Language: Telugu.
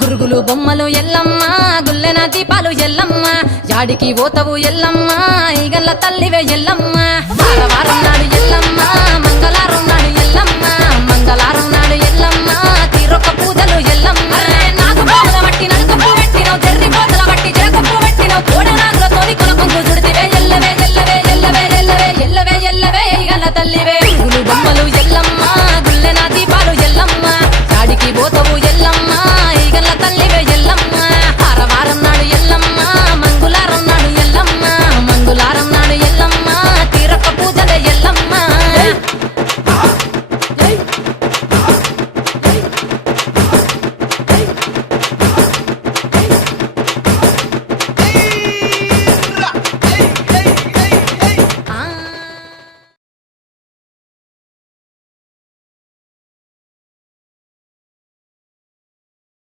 గురుగులు బొమ్మలు ఎల్లమ్మ గుల్లెన దీపాలు ఎల్లమ్మ యాడికి పోతవు ఎల్లమ్మ ఈగల్ల తల్లివే ఎల్లమ్మ వారం నాడు ఎల్లమ్మ